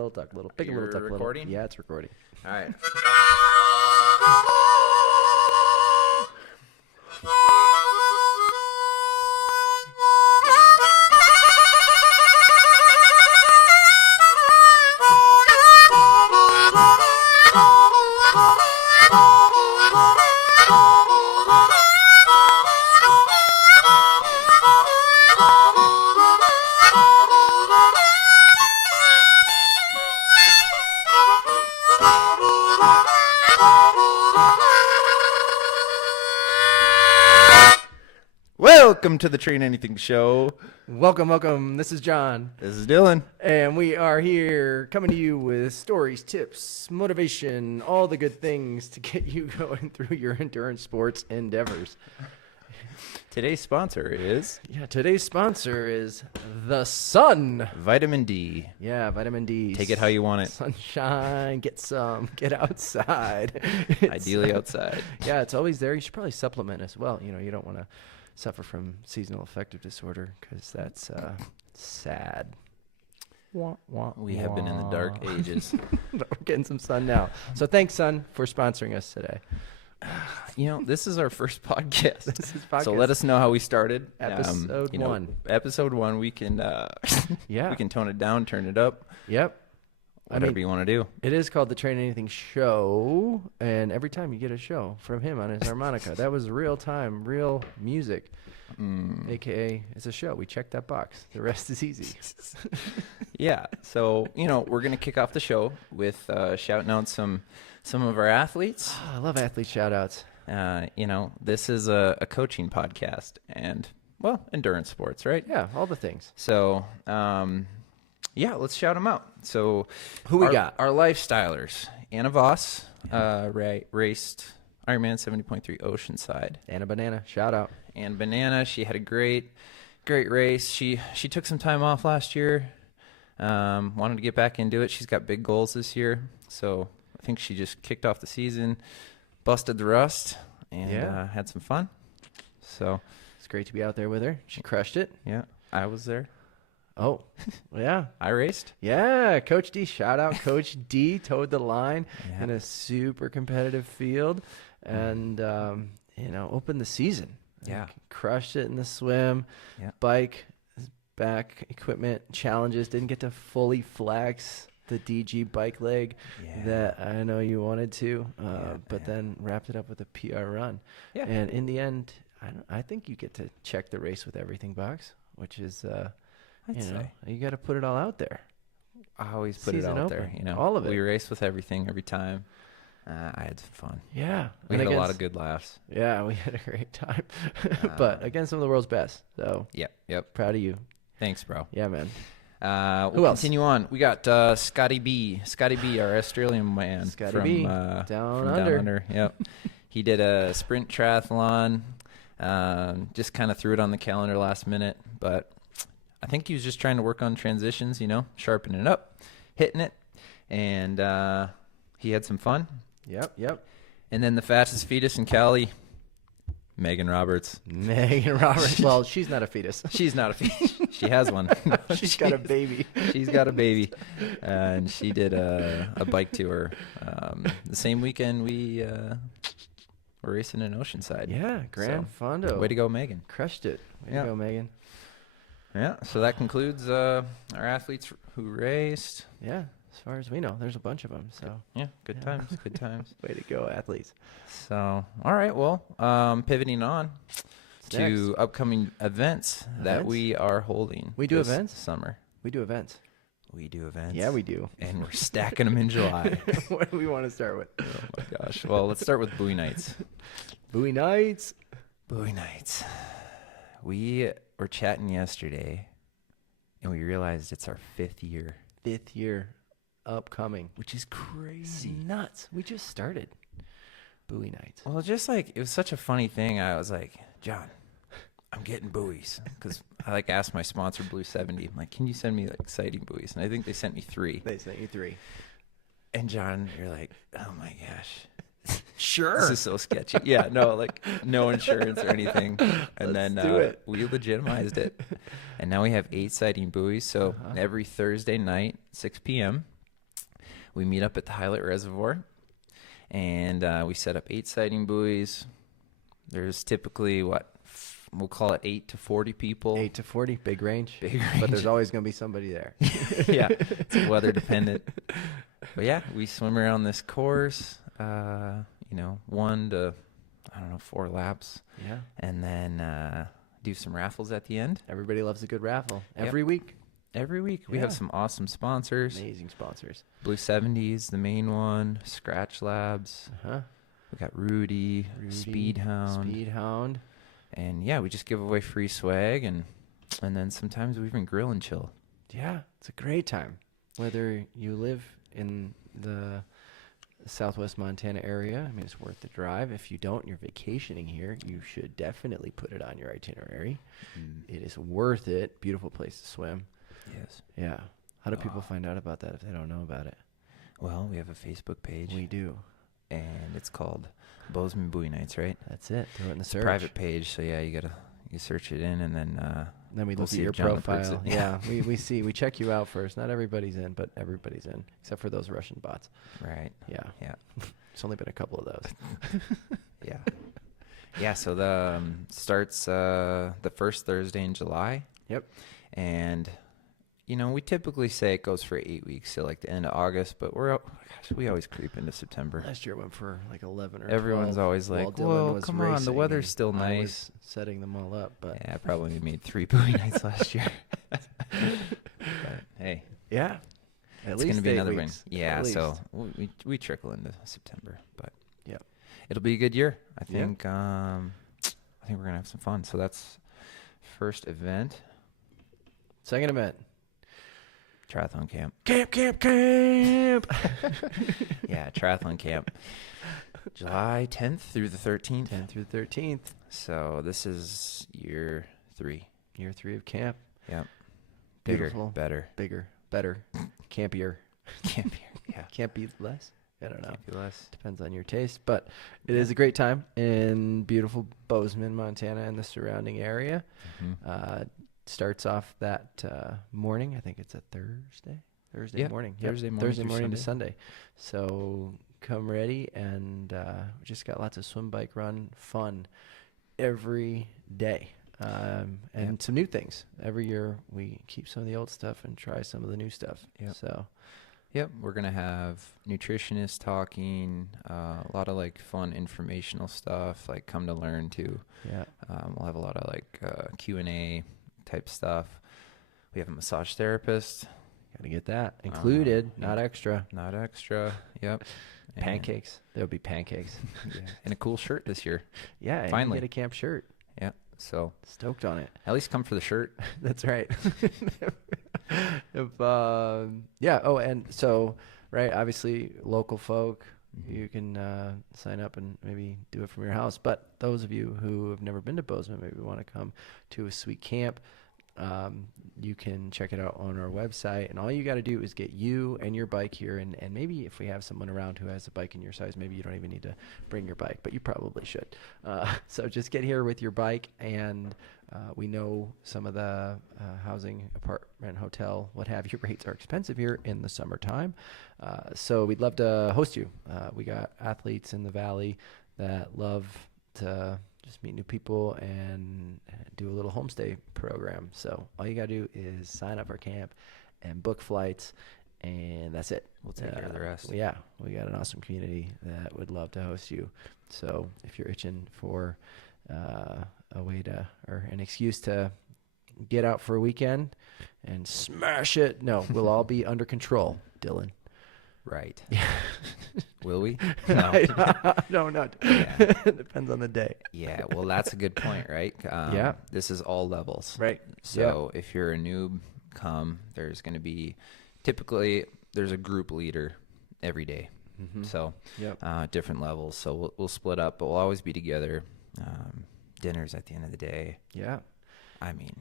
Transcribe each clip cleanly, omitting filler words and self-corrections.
little tuck, pick a little tuck. Recording? Yeah, it's recording. All right. Welcome to the Train Anything Show. Welcome. This is John. This is Dylan. And we are here coming to you with stories, tips, motivation, all the good things to get you going through your endurance sports endeavors. Today's sponsor is Today's sponsor is the sun. Vitamin D. Yeah, vitamin D. Take it how you want it. Sunshine, get outside. Ideally outside. Yeah, it's always there. You should probably supplement as well. You don't want to suffer from seasonal affective disorder because that's sad. We have been in the dark ages. But we're getting some sun now. So thanks, sun, for sponsoring us today. This is our first podcast. This is podcast. So let us know how we started. Episode 1. Episode 1, we can we can tone it down, turn it up. Yep. Whatever you want to do. It is called the Train Anything Show, and every time you get a show from him on his harmonica, that was real time, real music, a.k.a. it's a show. We checked that box. The rest is easy. Yeah, so, we're going to kick off the show with shouting out some of our athletes. I love athlete shout-outs. This is a coaching podcast and, endurance sports, right? Yeah, all the things. So, let's shout them out. So, who we got? Our lifestylers. Anna Voss raced Ironman 70.3 Oceanside. Anna Banana, shout out. And Banana, she had a great race. She took some time off last year. Wanted to get back into it. She's got big goals this year. So, I think she just kicked off the season, busted the rust, and had some fun. So, it's great to be out there with her. She crushed it. Yeah, I was there. Oh, yeah. I raced. Yeah, Coach D. Shout out Coach D. Towed the line in a super competitive field and, opened the season. Yeah. Crushed it in the swim. Yeah. Bike, back equipment challenges. Didn't get to fully flex the DG bike leg that I know you wanted to, but then wrapped it up with a PR run. Yeah. And in the end, I think you get to check the race with everything box, which is... you got to put it all out there. I always put it out there. All of it. We race with everything every time. I had some fun. Yeah. We had a lot of good laughs. Yeah, we had a great time. But against some of the world's best. So, Yep. Proud of you. Thanks, bro. Yeah, man. We'll continue on. We got Scotty B, our Australian man. Scotty B, down under. Yep. He did a sprint triathlon. Just kind of threw it on the calendar last minute, but I think he was just trying to work on transitions, sharpening it up, hitting it, and he had some fun. Yep. And then the fastest fetus in Cali, Megan Roberts. Well, she's not a fetus. She's not a fetus. She has one. She's got a baby. She's got a baby. And she did a bike tour. The same weekend we were racing in Oceanside. Yeah, Grand Fondo. Way to go, Megan. Crushed it. Way to go, Megan. Yeah, so that concludes our athletes who raced. Yeah, as far as we know, there's a bunch of them. So good times. Way to go, athletes. So, all right, well, pivoting on to upcoming events that we are holding. We do events? Summer. We do events. We do events. Yeah, we do. And we're stacking them in July. What do we want to start with? Oh, my gosh. Well, let's start with Bowie Nights. Bowie Nights. We were chatting yesterday, and we realized it's our 5th year. 5th year upcoming. Which is crazy. It's nuts. We just started Bowie Nights. Well, just it was such a funny thing. I was like, John, I'm getting buoys. Because I asked my sponsor, Blue 70. I'm like, can you send me sighting buoys? And I think they sent me 3. They sent you 3. And John, you're like, oh my gosh. Sure. This is so sketchy. Yeah, no, no insurance or anything. And Let's then do it. we legitimized it. And now we have 8 sighting buoys. So every Thursday night, 6 p.m., we meet up at the Hylett Reservoir, and we set up 8 sighting buoys. There's typically, we'll call it 8 to 40 people. 8 to 40, big range. Big range. But there's always going to be somebody there. Yeah, it's weather dependent. But yeah, we swim around this course, 1 to, 4 laps. Yeah. And then do some raffles at the end. Everybody loves a good raffle. Yep. Every week. Every week. We have some awesome sponsors. Amazing sponsors. Blue 70's the main one. Scratch Labs. Uh-huh. We got Rudy, Speedhound. And yeah, we just give away free swag, and then sometimes we even grill and chill. Yeah, it's a great time. Whether you live in the Southwest Montana area, I mean, it's worth the drive. If you don't, you're vacationing here, you should definitely put it on your itinerary. It is worth it. Beautiful place to swim. Yes. Yeah. How do people find out about that if they don't know about it? Well, we have a Facebook page. We do. And it's called Bozeman Buoy Nights, right? That's it. Do it in the search. Private page, so yeah, you search it in, and then we we'll look see at your if John approves profile. it. Yeah, we check you out first. Not everybody's in, but everybody's in, except for those Russian bots. Right. Yeah. Yeah. It's only been a couple of those. Yeah. Yeah, so the starts the first Thursday in July. Yep. And we typically say it goes for 8 weeks, so like the end of August, but we always creep into September. Last year went for like 11 or Everyone's 12 always while like, Dylan "Well, was come on, the racing weather's and still I nice." was setting them all up, but Yeah, I probably made 3 buoy nights last year. But hey, yeah, at it's least going to be 8 another weeks. win. Yeah, At so least. we trickle into September, but Yep. it'll be a good year. I Yeah. think. I think we're gonna have some fun. So that's first event, Second event, triathlon camp. camp. Yeah, triathlon camp, July 10th through the 13th. 10th through the 13th, So this is year 3. year 3 of camp. Yep. Bigger, Beautiful. better. Bigger, better, campier. Can't be. Yeah. Can't be less. I don't know. Can't be less. Depends on your taste, but it is a great time in beautiful Bozeman, Montana, and the surrounding area. Mhm. Starts off that morning. I think it's a Thursday Yep, morning. Yep, Thursday morning Thursday through morning to Sunday. So come ready, and we just got lots of swim, bike, run fun every day. And some new things. Every year we keep some of the old stuff and try some of the new stuff. Yep. So Yep, we're gonna have nutritionists talking, a lot of like fun informational stuff, like come to learn too. yeah, We'll have a lot of like Q&A type stuff. We have a massage therapist, got to get that included, yeah. not extra. not extra. Yep. And- Pancakes. There'll be pancakes. Yeah. And a cool shirt this year. Yeah, and Finally. you get a camp shirt. Yeah. So Stoked on it. at least come for the shirt. That's right. If yeah. Oh, and so right. Obviously, local folk. You can sign up and maybe do it from your house. But those of you who have never been to Bozeman, maybe want to come to a sweet camp, you can check it out on our website. And all you got to do is get you and your bike here. And maybe if we have someone around who has a bike in your size, maybe you don't even need to bring your bike, but you probably should. So just get here with your bike, and we know some of the housing, apartment, hotel, what have you, rates are expensive here in the summertime. So we'd love to host you. We got athletes in the Valley that love to just meet new people and do a little homestay program. So all you got to do is sign up for camp and book flights, and that's it. We'll take care of the rest. Yeah, we got an awesome community that would love to host you. So if you're itching for a way to, or an excuse to get out for a weekend and smash it, no, we'll all be under control, Dylan. Right. Yeah. Will we? I don't know. Yeah. It depends on the day. Yeah. Well, that's a good point, right? Yeah. This is all levels. Right. So if you're a noob, there's going to be, typically there's a group leader every day. Mm-hmm. So Yep. different levels. So we'll split up, but we'll always be together. Dinners at the end of the day. Yeah. I mean,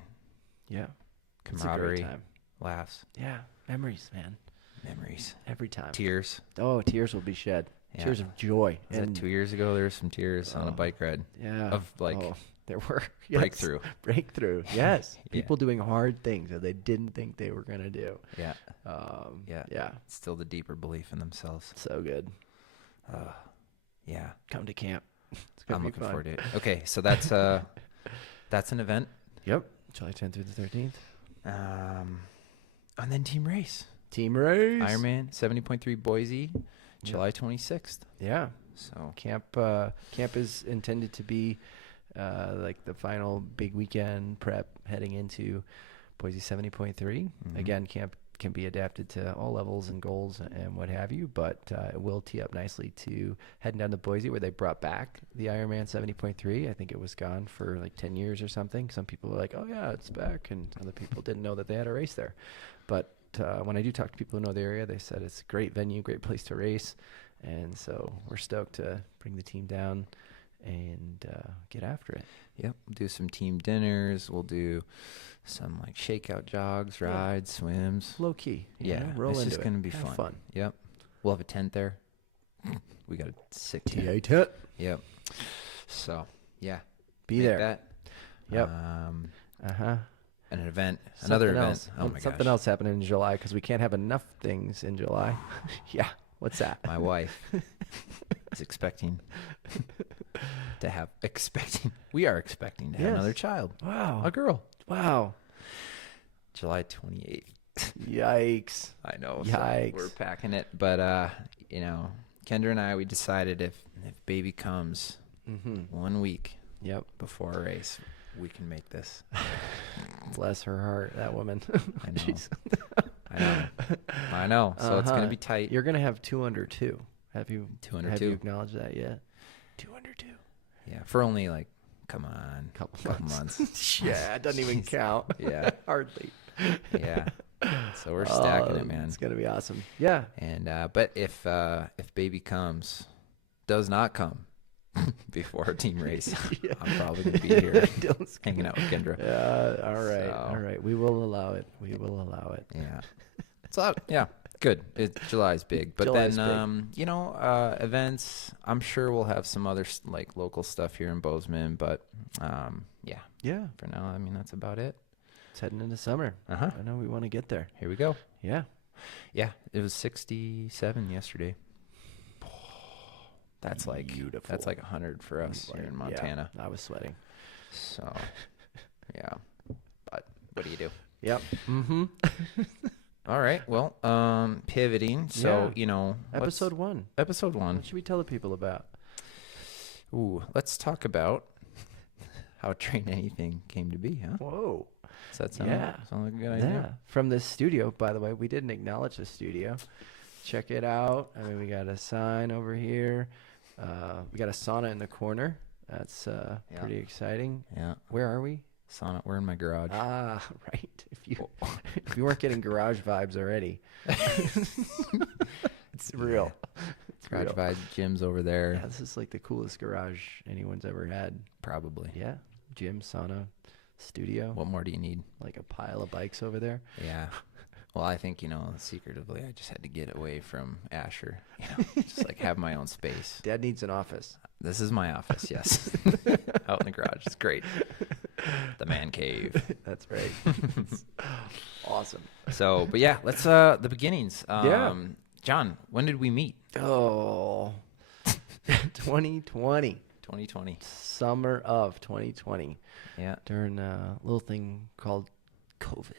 Yeah. It's a camaraderie, great time. laughs, Yeah. Memories, man. memories, Every time. tears. Oh, tears will be shed. Yeah. tears of joy. Was that 2 years ago? There were some tears on a bike ride Yeah. of like there were yes. breakthrough. Yes. Yeah. People doing hard things that they didn't think they were gonna do. Yeah. Yeah. Still the deeper belief in themselves. So good. Yeah. Come to camp. It's gonna I'm be looking fun. forward to it. Okay, so that's an event. Yep. July 10th through the 13th. And then team race. Team race. Ironman 70.3 Boise, July 26th. Yeah. So Camp is intended to be like the final big weekend prep heading into Boise 70.3. Mhm. Again, camp can be adapted to all levels and goals and what have you, but it will tee up nicely to heading down to Boise, where they brought back the Ironman 70.3. I think it was gone for like 10 years or something. Some people were like, oh yeah, it's back, and other people didn't know that they had a race there. But when I do talk to people who know the area, they said it's a great venue, great place to race. And so we're stoked to bring the team down and get after it. Yep, do some team dinners. We'll do some like shakeout jogs, rides, swims. Low key. Yeah, roll it's into just it. gonna be Have fun. Yep, we'll have a tent there. We got a sick tent. TA tent. Yep. So yeah, Be make there. That. Yep. An event, another Something event. else. Oh my Something gosh. else happening in July because we can't have enough things in July. Yeah. What's that? My wife is expecting to have We are expecting to have Yes. another child, Wow. a girl. Wow. July 28th. Yikes. I know. Yikes. So we're packing it, but Kendra and I, we decided if baby comes Mm-hmm. 1 week Yep. before a race, we can make this. Bless her heart, that woman. I know. Jeez. I know. So it's gonna Uh-huh. be tight. You're gonna have 2 under 2. Have you 2 under have 2. you acknowledged that yet? 2 under 2. Yeah, for only like, come on, Couple months. Yeah, it doesn't even Jeez. count. Yeah. Hardly. Yeah. So we're stacking it, man. It's gonna be awesome. Yeah. And but if baby does not come before our team race, Yeah. I'm probably gonna be here Dylan's hanging out with Kendra. Yeah. All right. So- All right. We will allow it. We will allow it. Yeah. So yeah, good. July's big, but July's then events. I'm sure we'll have some other like local stuff here in Bozeman, but yeah. Yeah. For now, I mean that's about it. It's heading into summer. Uh-huh. I know we want to get there. Here we go. Yeah. Yeah, it was 67 yesterday. That's like Beautiful. That's like 100 for us here in Montana. Yeah, I was sweating. So, yeah. But what do you do? Yep. Mm-hmm. All right. Well, pivoting. So, Episode 1. Episode 1. What should we tell the people about? Ooh, let's talk about how Train Anything came to be, huh? Whoa. Does that sound, Yeah. sound like a good Yeah. idea? From the studio, by the way. We didn't acknowledge the studio. Check it out. I mean, we got a sign over here. We got a sauna in the corner. That's pretty exciting. Yeah. Where are we? Sauna. We're in my garage. Ah, right. If you weren't getting garage vibes already, it's real. It's Garage real. Vibes Gym's over there. Yeah, this is like the coolest garage anyone's ever had. Probably. Yeah, gym, sauna, studio. What more do you need? Like a pile of bikes over there. Yeah. Well, I think, secretively, I just had to get away from Asher. Just like have my own space. Dad needs an office. This is my office, yes. Out in the garage. It's great. The man cave. That's right. Awesome. So, but yeah, let's, the beginnings. Yeah. John, when did we meet? Oh, 2020. 2020. Summer of 2020. Yeah. During a little thing called COVID.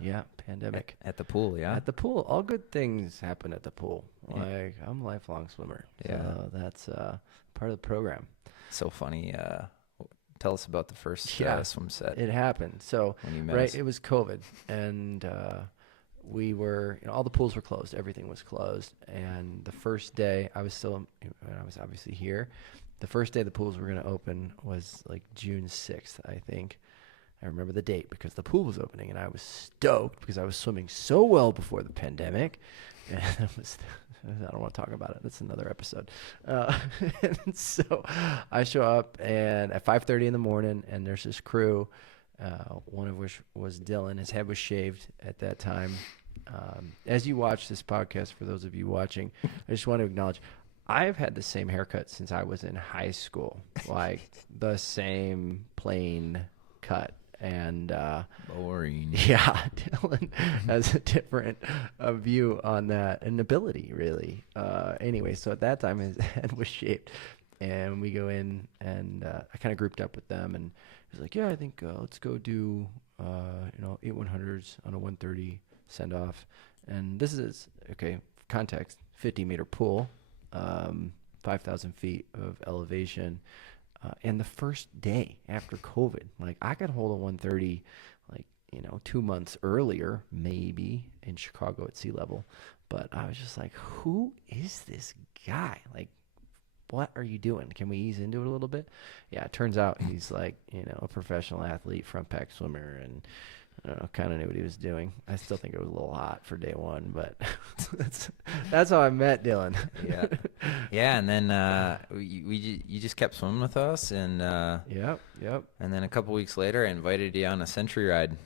Yeah. Pandemic. At the pool, yeah? At the pool. All good things happen at the pool. Yeah. Like, I'm a lifelong swimmer. Yeah. So that's part of the program. So funny. Tell us about the first swim set. It happened. So, when you met right, us. it was COVID. And we were, all the pools were closed. Everything was closed. And the first day, I was obviously here. The first day the pools were going to open was like June 6th, I think. I remember the date because the pool was opening, and I was stoked because I was swimming so well before the pandemic. And I don't want to talk about it. That's another episode. And so I show up and at 5:30 in the morning, and there's this crew, one of which was Dylan. His head was shaved at that time. As you watch this podcast, for those of you watching, I just want to acknowledge I've had the same haircut since I was in high school, like the same plain cut. And boring. Yeah, Dylan has a different view on that and ability, really. Anyway, so at that time his head was shaved, and we go in, and I kind of grouped up with them, and he was like, "Yeah, I think let's go do 8 100s on a 130 send off." And this is okay. Context: 50-meter pool, 5,000 feet of elevation. And the first day after COVID, like I could hold a 130, 2 months earlier, maybe in Chicago at sea level. But I was just like, who is this guy? Like, what are you doing? Can we ease into it a little bit? Yeah, it turns out he's like, a professional athlete, front pack swimmer, and I don't know, kind of knew what he was doing. I still think it was a little hot for day one, but that's how I met Dylan. Yeah, yeah, and then you just kept swimming with us, and Yep. and then a couple weeks later, I invited you on a century ride.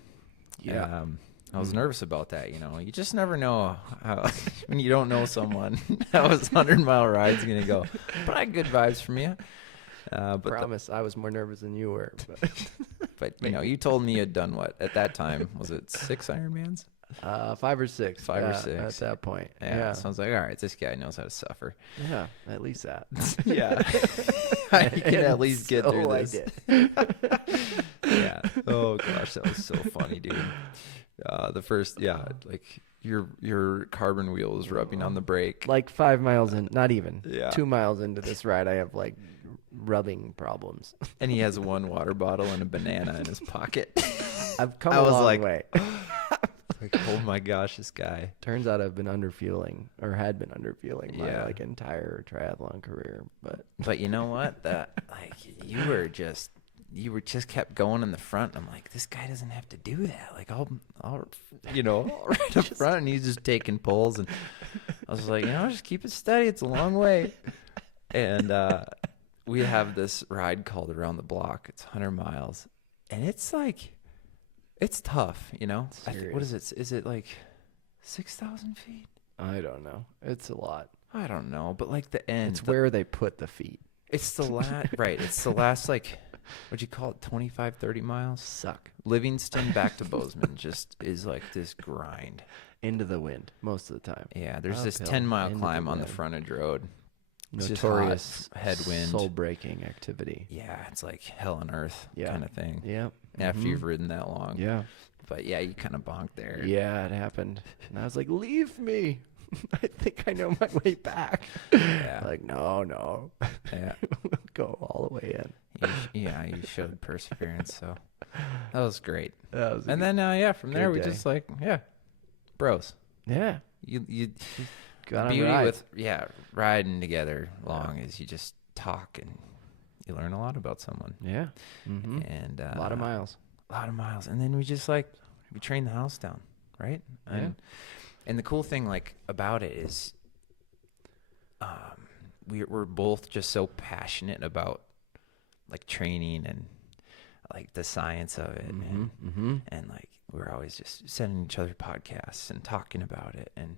Yeah. I was nervous about that. You just never know how when you don't know someone how his 100-mile ride's gonna go. But I had good vibes from you. But Promise, I was more nervous than you were. But you told me you had done what at that time? Was it 6 Ironmans? 5 or 6. 5 or 6 at that point. Yeah. So I was like, all right, this guy knows how to suffer. Yeah, at least that. Yeah, I can at least get through I this. did. Yeah. Oh gosh, that was so funny, dude. The first, like your carbon wheel was rubbing on the brake. Like 5 miles in, not even. Yeah. 2 miles into this ride, I have like rubbing problems. And he has one water bottle and a banana in his pocket. I've come I a was long like- way. Like, oh my gosh, this guy. Turns out I've been underfueling, or had been underfueling my Yeah. entire triathlon career. But you know what? You just kept going in the front. I'm like, this guy doesn't have to do that. Like I'll right up front, and he's just taking pulls, and I was like, just keep it steady. It's a long way. And we have this ride called Around the Block. It's 100 miles, and it's like, it's tough, what is it? Is it like 6,000 feet? I don't know. It's a lot. I don't know, but like the end. It's where they put the feet. It's the last, right. It's the last, like, what'd you call it? 25, 30 miles? Suck. Livingston back to Bozeman just is like this grind. Into the wind most of the time. Yeah, there's this Uphill, 10-mile into climb the on the wind. frontage road. It's just Notorious hot, headwind. soul-breaking activity. Yeah, it's like hell on earth Yeah. kind of thing. Yep. After Mhm. you've ridden that long. Yeah. But yeah, you kind of bonked there. Yeah, it happened. And I was like, leave me. I think I know my way back. Yeah. Like, no. Yeah. Go all the way in. You showed perseverance. So that was great. That was And then, from there, we day. just bros. yeah. You Got on beauty ride. with riding together long is you just talk and you learn a lot about someone. Yeah. Mm-hmm. And A lot of miles. and then we just we train the house down, right? Yeah. And the cool thing about it is we're both just so passionate about training and the science of it. And we're always just sending each other podcasts and talking about it, and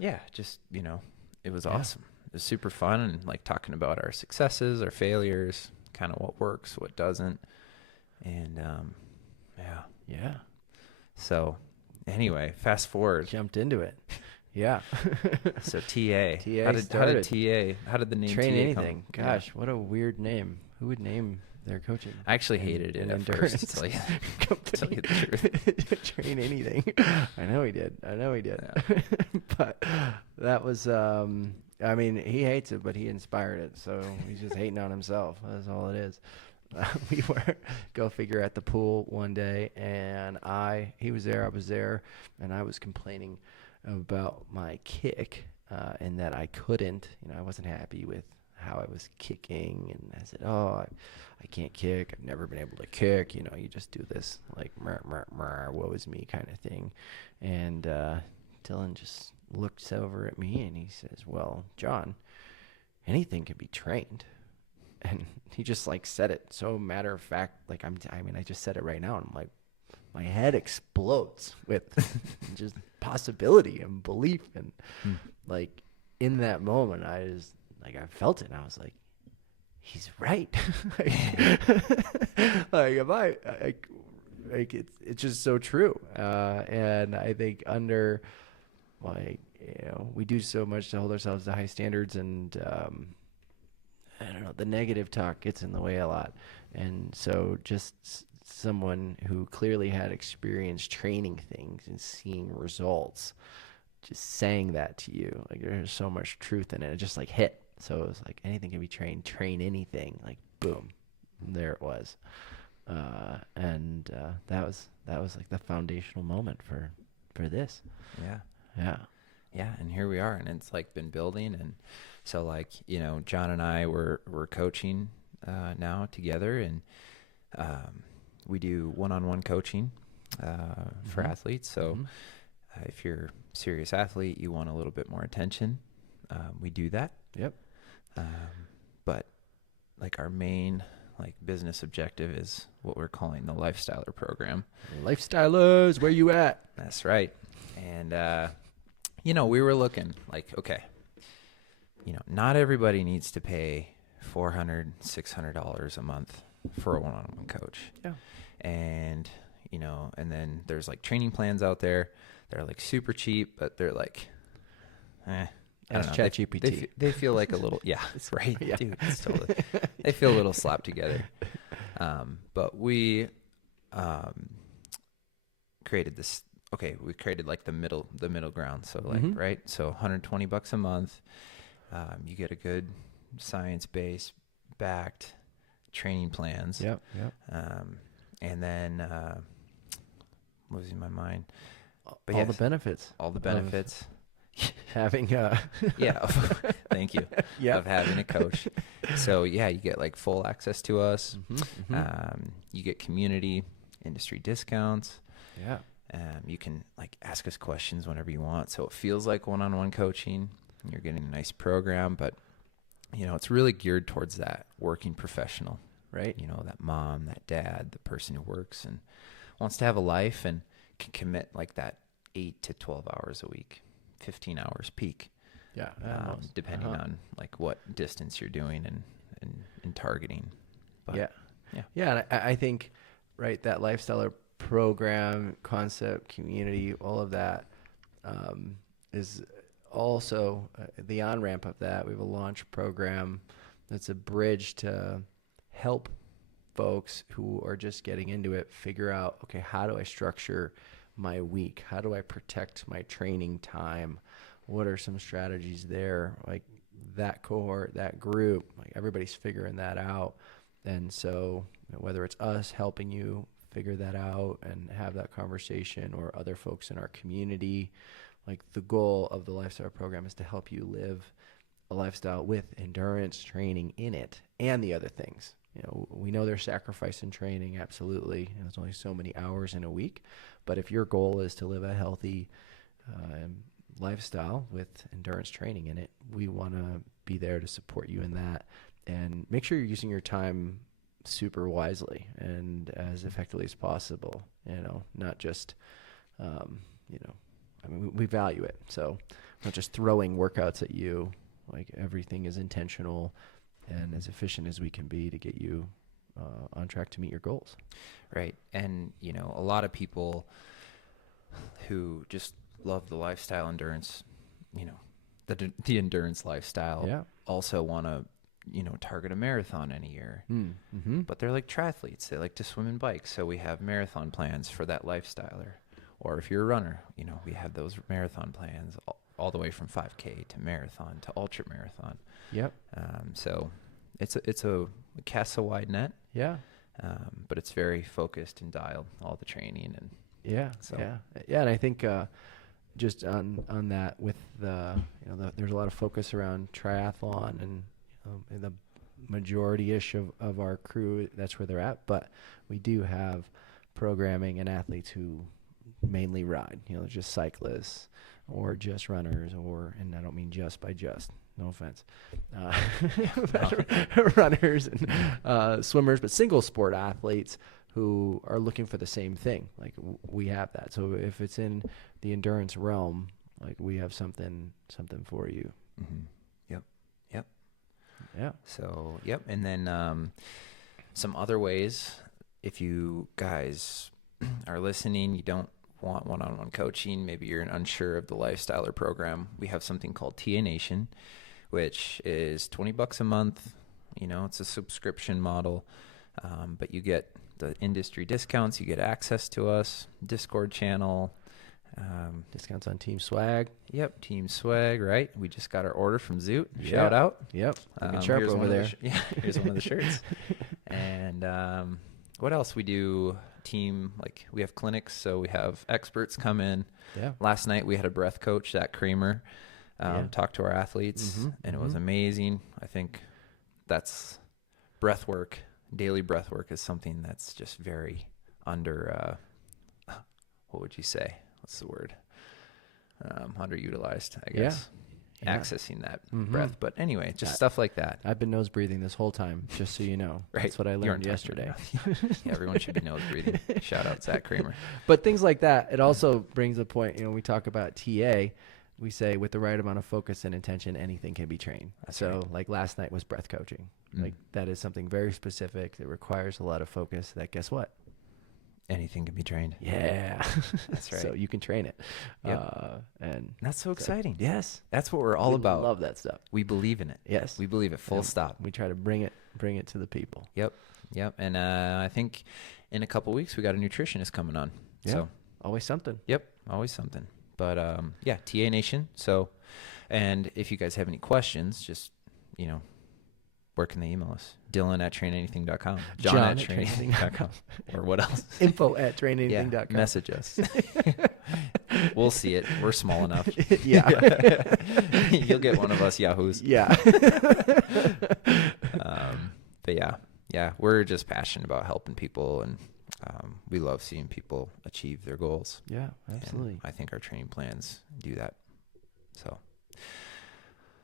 it was awesome. It was super fun, and talking about our successes, our failures, kind of what works, what doesn't. And Yeah. so anyway, fast forward. Jumped into it. Yeah. So TA. TA How did started. How did the name Train TA anything. come? Gosh, what a weird name. Who would name their coaching? I actually hated it an at first. To tell you, tell you the truth. Train anything. I know he did. But that was he hates it, but he inspired it, so he's just hating on himself. That's all it is. We were go figure at the pool one day, and he was there, I was there, and I was complaining about my kick and that I couldn't, I wasn't happy with how I was kicking, and I said, I can't kick. I've never been able to kick. You just do this woe is me kind of thing. And Dylan just looks over at me and he says, well, John, anything can be trained. And he just said it so matter of fact, I just said it right now, and I'm like, my head explodes with just possibility and belief. And like in that moment, I felt it and I was like, he's right. It's just so true. And I think we do so much to hold ourselves to high standards, and I don't know, the negative talk gets in the way a lot. And so just someone who clearly had experience training things and seeing results, just saying that to you, like there's so much truth in it. It just like hit. So it was like, anything can be trained, train anything, like boom, there it was. And that was like the foundational moment for this. Yeah, and here we are, and it's like been building. And so like, John and I we're coaching now together, and we do one-on-one coaching for athletes. So if you're a serious athlete, you want a little bit more attention, we do that. Yep. But like our main like business objective is what we're calling the Lifestyler program. Lifestylers, where you at? That's right. And we were looking like, okay, not everybody needs to pay $400, $600 a month for a one-on-one coach. Yeah. And and then there's like training plans out there. They're like super cheap, but they're like, Ask ChatGPT. They feel like a little, right, yeah. Dude, it's totally. They feel a little slapped together. But we created this. Okay, we created like the middle ground. So like, right, so $120 a month. You get a good science-based backed training plans. Yep. And then losing my mind. But all the benefits. All the benefits. Having thank you. Yeah. Of having a coach. So you get like full access to us. You get community industry discounts. Yeah. You can like ask us questions whenever you want. So it feels like one-on-one coaching. You're getting a nice program, but it's really geared towards that working professional, right? That mom, that dad, the person who works and wants to have a life and can commit like that 8 to 12 hours a week. 15 hours peak, depending on like what distance you're doing and targeting. But, and I think that Lifestyler program concept, community, all of that is also the on-ramp of that. We have a launch program that's a bridge to help folks who are just getting into it figure out, okay, how do I structure my week? How do I protect my training time? What are some strategies there? Like that cohort, that group, like everybody's figuring that out. And so whether it's us helping you figure that out and have that conversation, or other folks in our community, like the goal of the Lifestyle program is to help you live a lifestyle with endurance training in it and the other things. We know there's sacrifice in training, absolutely. There's only so many hours in a week. But if your goal is to live a healthy lifestyle with endurance training in it, we want to be there to support you in that and make sure you're using your time super wisely and as effectively as possible. Not just, we value it. So we're not just throwing workouts at you. Like everything is intentional and as efficient as we can be to get you on track to meet your goals. Right. And, a lot of people who just love the lifestyle endurance, the endurance lifestyle also want to, target a marathon in a year. But they're like triathletes. They like to swim and bike. So we have marathon plans for that lifestyler. Or if you're a runner, we have those marathon plans all the way from 5K to marathon to ultra marathon. Yep. So it's a cast a wide net. Yeah. But it's very focused and dialed, all the training and and I think just on that with there's a lot of focus around triathlon and the majority-ish of our crew, that's where they're at. But we do have programming and athletes who mainly ride, just cyclists or just runners, and I don't mean just by just, no offense, runners and swimmers, but single sport athletes who are looking for the same thing. Like we have that. So if it's in the endurance realm, like we have something for you. Mm-hmm. Yep. Yeah. So, yep. And then some other ways, if you guys are listening, you don't want one-on-one coaching, maybe you're unsure of the Lifestyler program, we have something called TA Nation, which is $20 a month. You know, it's a subscription model, but you get the industry discounts, you get access to us, Discord channel, discounts on Team Swag. Yep, Team Swag, right? We just got our order from Zoot. Yeah. Shout out. Yep, looking sharp over there. Here's one of the shirts. And what else? We do team, like we have clinics, so we have experts come in. Yeah. Last night we had a breath coach, Zach Kramer, talk to our athletes, and it was amazing. I think that's breath work. Daily breath work is something that's just very under, what would you say? What's the word? Underutilized, I guess. Yeah. Accessing that breath. But anyway, just stuff like that. I've been nose breathing this whole time, just so you know. Right. That's what I learned yesterday. Yeah, everyone should be nose breathing. Shout out Zach Kramer. But things like that, it also brings a point, we talk about TA. We say with the right amount of focus and intention, anything can be trained. That's so right. like last night was breath coaching. Like that is something very specific that requires a lot of focus that guess what? Anything can be trained. Yeah. That's right. So you can train it. Yep. And that's so exciting. Yes. That's what we're all about. Love that stuff. We believe in it. Yes. We believe it. Full stop. We try to bring it to the people. Yep. And I think in a couple weeks we got a nutritionist coming on. Yeah. So always something. Yep. Always something. But yeah, TA Nation. So, and if you guys have any questions, just, where can they email us? Dylan@trainanything.com. John@trainanything.com. Or what else? info@trainanything.com. Yeah, message us. We'll see it. We're small enough. Yeah. You'll get one of us yahoos. Yeah. But yeah, we're just passionate about helping people, and we love seeing people achieve their goals. Yeah, absolutely. And I think our training plans do that. So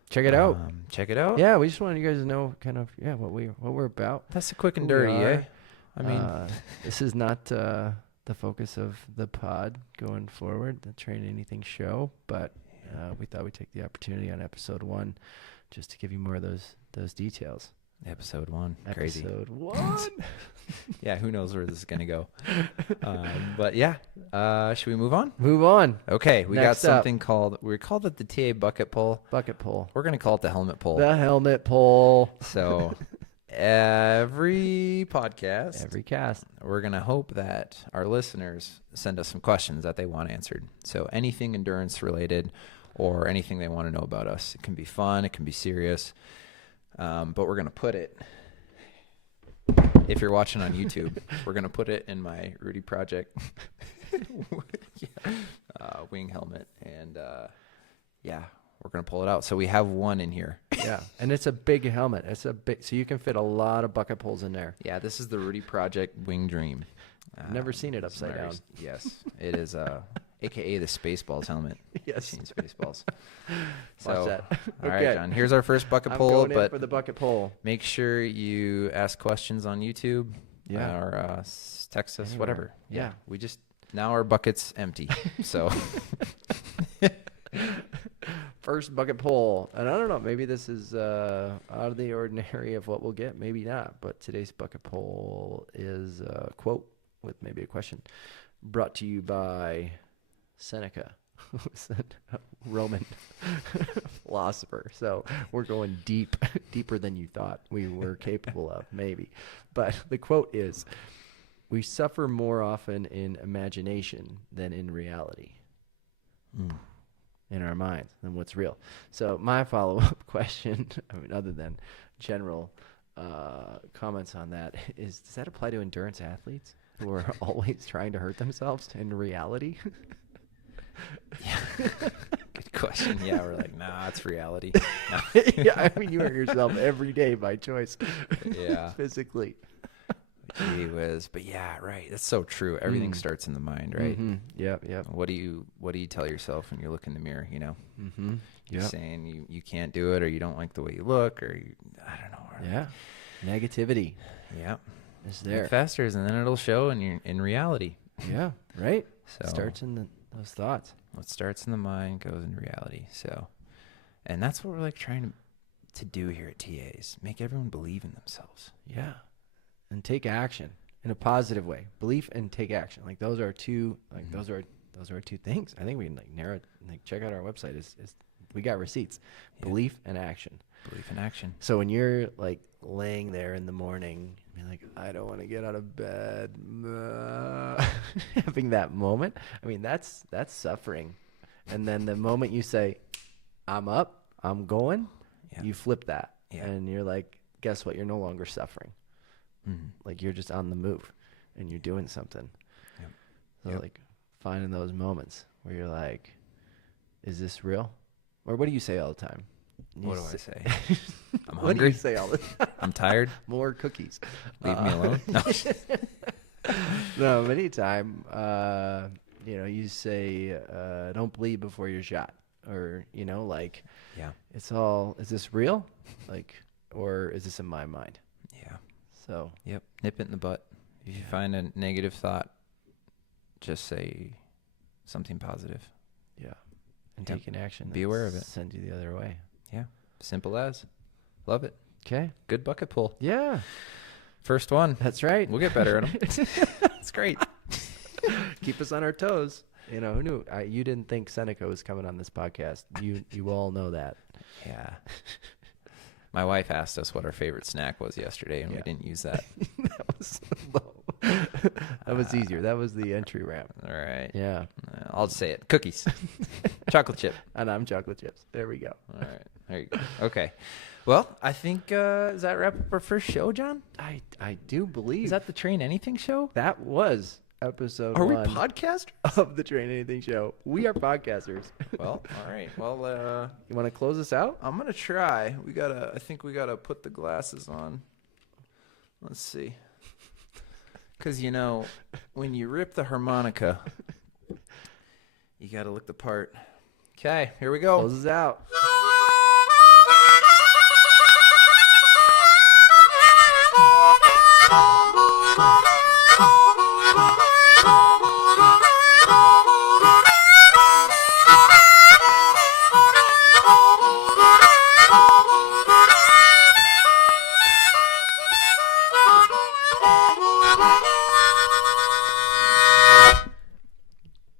check it out. Check it out. Yeah, we just wanted you guys to know kind of what we're about. That's a quick and dirty, eh? I mean, this is not the focus of the pod going forward, the Train Anything show, but we thought we'd take the opportunity on episode 1 just to give you more of those details. Episode 1. Crazy. Episode 1. Yeah, who knows where this is going to go. But yeah, should we move on? Move on. Okay, we Next got something called it the TA bucket pull. Bucket pull. We're going to call it the helmet pull. The helmet pull. So every podcast, every cast, we're going to hope that our listeners send us some questions that they want answered. So anything endurance related or anything they want to know about us. It can be fun. It can be serious. But we're going to put it, if you're watching on YouTube, we're going to put it in my Rudy Project wing helmet. And we're going to pull it out. So we have one in here. Yeah. And it's a big helmet. So you can fit a lot of bucket pulls in there. Yeah. This is the Rudy Project Wing Dream. Never seen it upside down. Yes. It is, AKA the Spaceballs helmet. Yes. Seen Spaceballs. Watch that. All right, John. Here's our first bucket pull. Going but in for the bucket pull. Make sure you ask questions on YouTube. Yeah. Or text us, Anywhere. whatever. Yeah. We just, now our bucket's empty. So. First bucket pull. And I don't know, maybe this is out of the ordinary of what we'll get. Maybe not. But today's bucket pull is a quote with maybe a question. Brought to you by Seneca, who's a Roman philosopher. So we're going deeper than you thought we were capable of, maybe. But the quote is, "We suffer more often in imagination than in reality." In our minds than what's real. So my follow-up question, other than general comments on that, is does that apply to endurance athletes who are always trying to hurt themselves in reality? Yeah. Good question. Yeah, we're like, nah, it's reality. No. Yeah, you hurt yourself every day by choice. Yeah. Physically. Gee whiz. But yeah, right. That's so true. Everything starts in the mind, right? Mm-hmm. Yep. What do you tell yourself when you look in the mirror, Mm-hmm. You're saying you can't do it, or you don't like the way you look, or I don't know. Yeah. Negativity. Yeah. is there. Think faster, and then it'll show in reality. Yeah, right. So Starts in those thoughts. what starts in the mind goes in reality. So, and that's what we're like trying to do here at TAs. Make everyone believe in themselves. Yeah, and take action in a positive way. Belief and take action. Like those are two. Like Mhm. those are two things. I think we can like narrow. Like check out our website. Is we got receipts. Yeah. Belief and action. Belief in action. So when you're like laying there in the morning, you're like, I don't want to get out of bed, having that moment. I mean, that's suffering. And then the moment you say, I'm up, I'm going, Yeah. you flip that, Yeah. and you're like, guess what? You're no longer suffering. Mhm. Like you're just on the move, and you're doing something. Yep. So Yep. like finding those moments where you're like, is this real? Or what do you say all the time? What do I say? I'm What do you hungry. say all the time? I'm tired. More cookies. Leave me alone. No. No, anytime, you say, don't bleed before you're shot. Or, like, Yeah. is this real? Like, or is this in my mind? Yeah. So, Yep. Nip it in the butt. If you Yeah. find a negative thought, just say something positive. yeah. And Yep. take an action. Be aware of it. Send you the other way. Yeah. Simple as. Love it. Okay. Good bucket pull. Yeah. First one. That's right. We'll get better at them. It's great. Keep us on our toes. Who knew? You didn't think Seneca was coming on this podcast. You all know that. Yeah. My wife asked us what our favorite snack was yesterday, and Yeah. we didn't use that. That was low. That was easier. That was the entry ramp. All right. Yeah. I'll just say it. Cookies. Chocolate chip. And I'm chocolate chips. There we go. All right. There you go. Okay. Well, I think, does that wrap up our first show, John? I do believe Is that the Train Anything show? that was episode Are we 1 podcasters? of the Train Anything show. We are podcasters. Well, all right. Well, You want to close us out? I'm gonna try. I think we gotta put the glasses on. Let's see. Cause when you rip the harmonica, you gotta look the part. Okay, here we go. Close us out.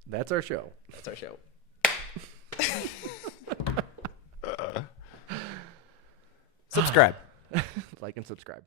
That's our show. That's our show. Subscribe. Like and subscribe.